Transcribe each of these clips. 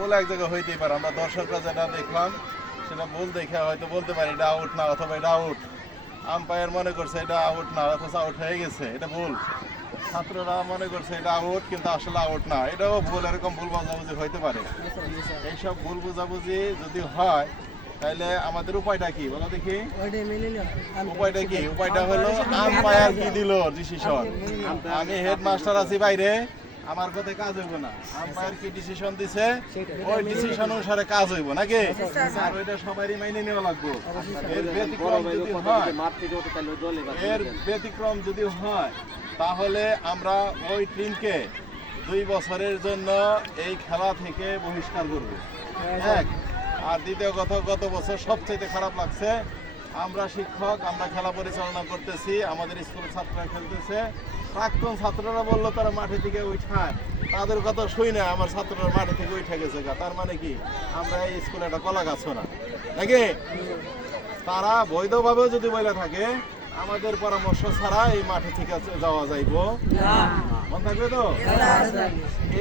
বলে এক জায়গায় হইতেই পারে, আমরা দর্শকরা যেটা দেখলাম সেটা ভুল দেখে হয়তো বলতে পারি এটা আউট না, অথবা এটা আউট, আম্পায়ার মনে করছে এটা আউট না, অথচ আউট হয়ে গেছে, এটা ভুল। ছাত্ররা মনে করছে এটা আউট, কিন্তু আসলে আউট না, এটাও ভুল। এরকম ভুল বোঝাবুঝি হইতে পারে। এইসব ভুল বোঝাবুঝি যদি হয় তাহলে আমাদের উপায়টা কি বলো দেখি? উপায়টা কি? উপায়টা হলো আম্পায়ার কি দিল ডিসিশন, আমি হেডমাস্টার আছি বাইরে, আমার কথায় কাজ হইব না। আম্পায়ার কি ডিসিশন দিছে ওই ডিসিশন অনুসারে কাজ হইব নাকি? আর ওইটা সবারই মাইনে নেওয়া লাগবে। এর ব্যতিক্রম যদি হয়, তাহলে আমরা ওই টিমকে 2 বছরের জন্য এই খেলা থেকে বহিষ্কার করব। এক, আর দ্বিতীয় কথা, গত বছর সবচেয়ে খারাপ লাগছে, আমরা শিক্ষক, আমরা খেলা পরিচালনা করতেছি, আমাদের স্কুলের ছাত্ররা খেলতেছে, প্রাক্তন ছাত্ররা বললো তারা মাঠে থেকে উঠায়, তাদের কথা শুই না, আমার ছাত্ররা মাঠে থেকে উঠে গেছে। তার মানে কি আমরা এই স্কুলে একটা কলা গাছ না নাকি? তারা বৈধভাবেও যদি বলে থাকে আমাদের পরামর্শ ছাড়া এই মাঠে থেকে যাওয়া যাইব মন থাকবে তো?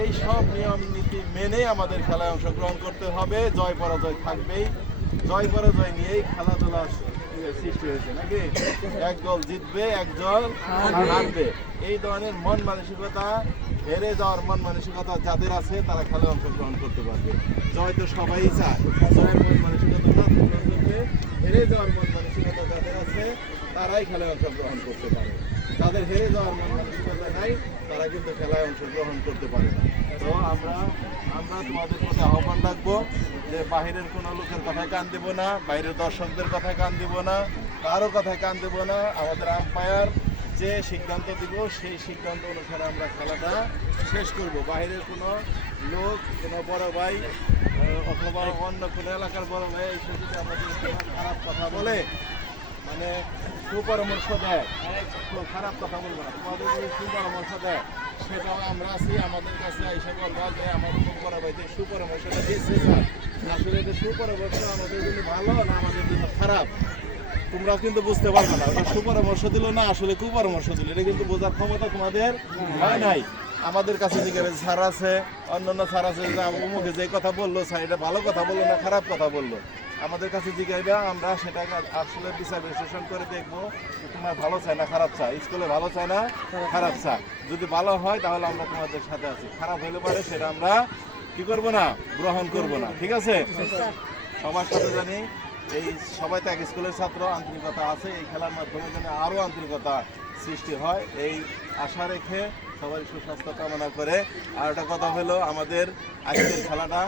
এই সব নিয়ম নীতি মেনে আমাদের খেলায় অংশগ্রহণ করতে হবে। জয় পরাজয় থাকবেই, জয় পরাজয় নিয়েই খেলাধুলা সৃষ্টি হয়েছে নাকি? এক দল জিতবে, এক দল হারবে, এই ধরনের মন মানসিকতা, হেরে যাওয়ার মন মানসিকতা যাদের আছে তারা খেলায় অংশগ্রহণ করতে পারবে। জয় তো সবাই চায়, জয়ের মন মানসিকতা না থাকলে হেরে যাওয়ার মন মানসিকতা যাদের আছে তারাই খেলায় অংশগ্রহণ করতে পারে। যাদের হেরে যাওয়ার মন মানসিকতা নাই তারা কিন্তু খেলায় অংশগ্রহণ করতে পারে না। তো আমরা তোমাদের প্রতি আহ্বান রাখবো যে বাহিরের কোনো লোকের কথায় কান দেব না, বাইরের দর্শকদের কথায় কান দেব না, কারো কথায় কান দেব না। আমাদের আম্পায়ার যে সিদ্ধান্ত দিব সেই সিদ্ধান্ত অনুসারে আমরা খেলাটা শেষ করব। বাইরের কোনো লোক, কোনো বড় ভাই অথবা অন্য কোনো এলাকার বড় ভাই এসে যদি আমাদের খারাপ কথা বলে, মানে সুপরামর্শ দেয়, খারাপ কথা বলবো না, তোমাদের যদি সুপরামর্শ দেয় সেটাও আমরা আছি, আমাদের কাছে এসে বলবো যে আমাদের বড় ভাইতে সুপরামর্শটা দিয়েছে, আসলে এটা সুপরামর্শ আমাদের জন্য ভালো না আমাদের জন্য খারাপ তোমরা কিন্তু বুঝতে পারবে না। ওটা সুপরামর্শ দিল না আসলে কুপরামর্শ দিল, এটা কিন্তু বোঝার ক্ষমতা তোমাদের হয় নাই। আমাদের কাছে জিজ্ঞাসা স্যার আছে, অন্যান্য স্যার আছে যে অমুকে যে কথা বললো স্যার এটা ভালো কথা বললো না খারাপ কথা বললো, আমাদের কাছে জিজ্ঞাসা, আমরা সেটাকে আসলে বিচার বিশ্লেষণ করে দেখবো তোমার ভালো চায় না খারাপ চায়, স্কুলে ভালো চায় না খারাপ চায়। যদি ভালো হয় তাহলে আমরা তোমাদের সাথে আছি, খারাপ হলে পারে সেটা আমরা কি করবো না, গ্রহণ করবো না। ঠিক আছে? সবার সাথে জানি এই সবাই তো এক স্কুলের ছাত্র, আন্তরিকতা আছে, এই খেলার মাধ্যমে যেন আরও আন্তরিকতা সৃষ্টি হয় এই আশা রেখে সবাই সুস্বাস্থ্য কামনা করে। আর একটা কথা হলো আমাদের আজকের খেলাটা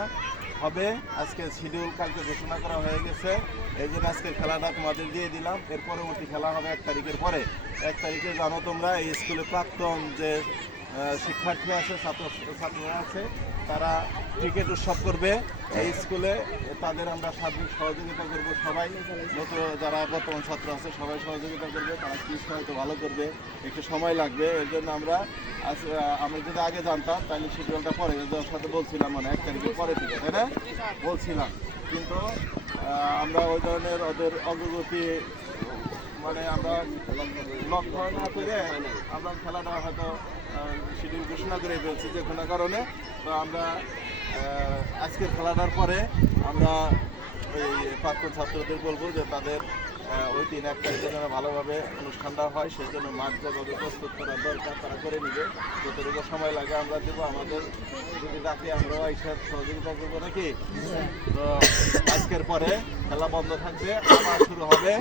হবে, আজকে শিডিউল কালকে ঘোষণা করা হয়ে গেছে, এই জন্য আজকের খেলাটা তোমাদের দিয়ে দিলাম। এর পরবর্তী খেলা হবে 1 তারিখের পরে। 1 তারিখে জানো তোমরা এই স্কুলে প্রাক্তন যে শিক্ষার্থী আছে, ছাত্ররা আছে, তারা ক্রিকেট উৎসব করবে এই স্কুলে, তাদের আমরা সার্বিক সহযোগিতা করব। সবাই নতুন যারা বর্তমান ছাত্র আছে সবাই সহযোগিতা করবে, তারা কিসটা হয়তো ভালো করবে, একটু সময় লাগবে। এর জন্য আমরা যদি আগে জানতাম তাহলে শিডিউলটা পরে ওদের সাথে বলছিলাম, মানে 1 তারিখের পরে থেকে, তাই না বলছিলাম, কিন্তু আমরা ওই ধরনের ওদের অগ্রগতি মানে আমরা লক্ষ্য না করে আমরা খেলাটা হয়তো শিডিউল ঘোষণা করে ফেলছি যে কোনো কারণে। তো আমরা আজকের খেলাটার পরে আমরা ওই প্রাক্তন ছাত্রদের বলবো যে তাদের ওই দিন 1 তারিখে যেন ভালোভাবে অনুষ্ঠানটা হয়, সেই জন্য মাঠ যেভাবে প্রস্তুত করার দরকার তারা করে নিবে, যতটুকু সময় লাগে আমরা দেবো। আমাদের যদি ডাকে আমরাও এইসব সহযোগিতা করবো নাকি? তো আজকের পরে খেলা বন্ধ থাকবে, আবার শুরু হবে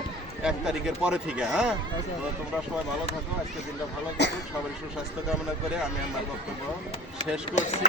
1 তারিখের পরে থেকে। হ্যাঁ, তো তোমরা সবাই ভালো থাকো, আজকের দিনটা ভালো কাটুক, সবাই সুস্বাস্থ্য কামনা করে আমি আমার বক্তব্য শেষ করছি।